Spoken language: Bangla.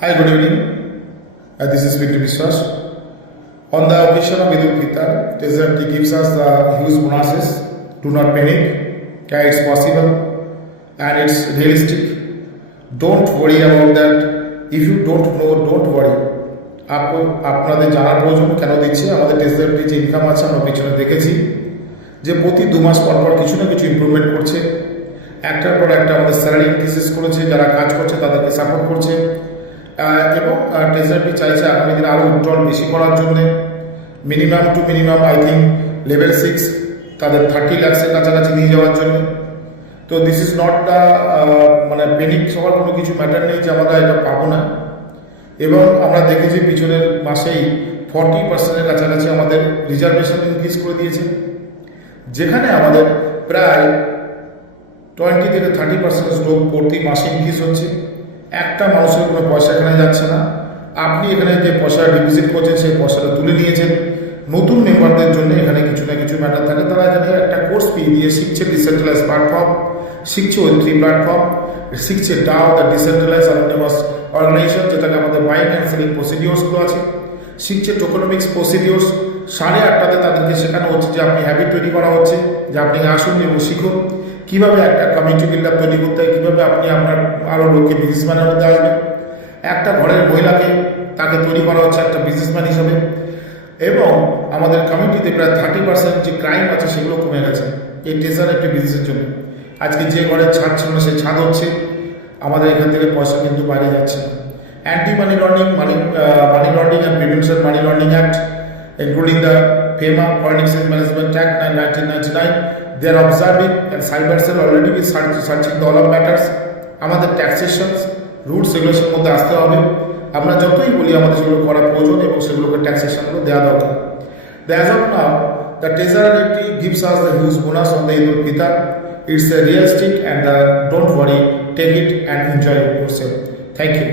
Hi, good evening. This is Victor Biswas. On the occasion of Eid al-Fitr, Treasury gives us the huge bonuses. Do not panic. Okay, it's possible and it's realistic. Don't worry about that. If you don't know, don't worry. আপনাদের জানার প্রয়োজন কেন দিচ্ছে আমাদের টেস্টারটি যে ইনকাম আছে আমরা পিছনে দেখেছি যে প্রতি 2 মাস পর পর কিছু না কিছু ইমপ্রুভমেন্ট করছে, একটার পর একটা আমাদের স্যালারি ইনক্রিজেস করেছে, যারা কাজ করছে তাদেরকে সাপোর্ট করছে এবং টেস্টারটি চাইছে আগামী দিনে আরও উজ্জ্বল বেশি করার জন্যে minimum to minimum I think level 6 তাদের 30 লাখের কাছাকাছি নিয়ে যাওয়ার জন্য। তো দিস ইজ নট দ্য মানে পেনিক সবার কোনো কিছু ম্যাটার নেই যে আমরা এটা পাবো না। এবং আমরা দেখেছি পিছনের মাসেই 40% কাছাকাছি আমাদের রিজার্ভেশন ইনক্রিজ করে দিয়েছে, যেখানে আমাদের প্রায় 20 থেকে 30% লোক প্রতি মাসে ইনক্রিজ হচ্ছে। একটা মানুষের কোনো পয়সা এখানে যাচ্ছে না, আপনি এখানে যে পয়সা ডিপোজিট করছেন সেই পয়সাটা তুলে নিয়েছেন। নতুন মেম্বারদের জন্য এখানে কিছু না কিছু ম্যাটার থাকে, তারা এখানে একটা কোর্স ফি দিয়ে শিখছে ডিসেন্ট্রালাইজ প্ল্যাটফর্ম, শিখছে Web3 প্ল্যাটফর্ম, শিখছে DAO the decentralize autonomous organization, যেটাকে আমাদের বাইং অ্যান্ড সেলিং প্রসিডিওর্সগুলো আছে, শিখছে টোকোনমিক্স প্রসিডিওর্স। 8:30 তাদেরকে শেখানো হচ্ছে যে আপনি হ্যাবিট তৈরি করা হচ্ছে যে আপনি আসুন এবং শিখুন কীভাবে একটা কমিউনিটি বিল্ডার তৈরি করতে হয়, কীভাবে আপনি আপনার আরও লোককে বিজনেসম্যানের মধ্যে আসবেন। একটা ঘরের মহিলাকে তাকে তৈরি করা হচ্ছে একটা বিজনেসম্যান হিসাবে। এবং আমাদের কমিউনিটিতে প্রায় 30% যে ক্রাইম আছে সেগুলো কমে গেছে এই টেজার একটি বিজনেসের জন্য। আজকে যে ঘরের ছাদ ছিল না সেই ছাদ হচ্ছে, আমাদের এখান থেকে পয়সা কিন্তু বাইরে যাচ্ছে। Anti money laundering money laundering and prevention money laundering act including the FEMA Foreign Exchange Management Act 1999 they are observing and cyber cell already be searching the all of matters. আমাদের ট্যাক্সেশনস রুলস রেগুলেশনের মধ্যে আসতে হবে। আমরা যতই বলি আমাদের সেগুলো করা প্রয়োজন এবং সেগুলোকে ট্যাক্সেশনগুলো দেওয়া দরকার। As of now, the Treasury gives us the huge bonus on the Eid al-Fitr. It's a realistic and don't worry, take it and enjoy yourself. Thank you.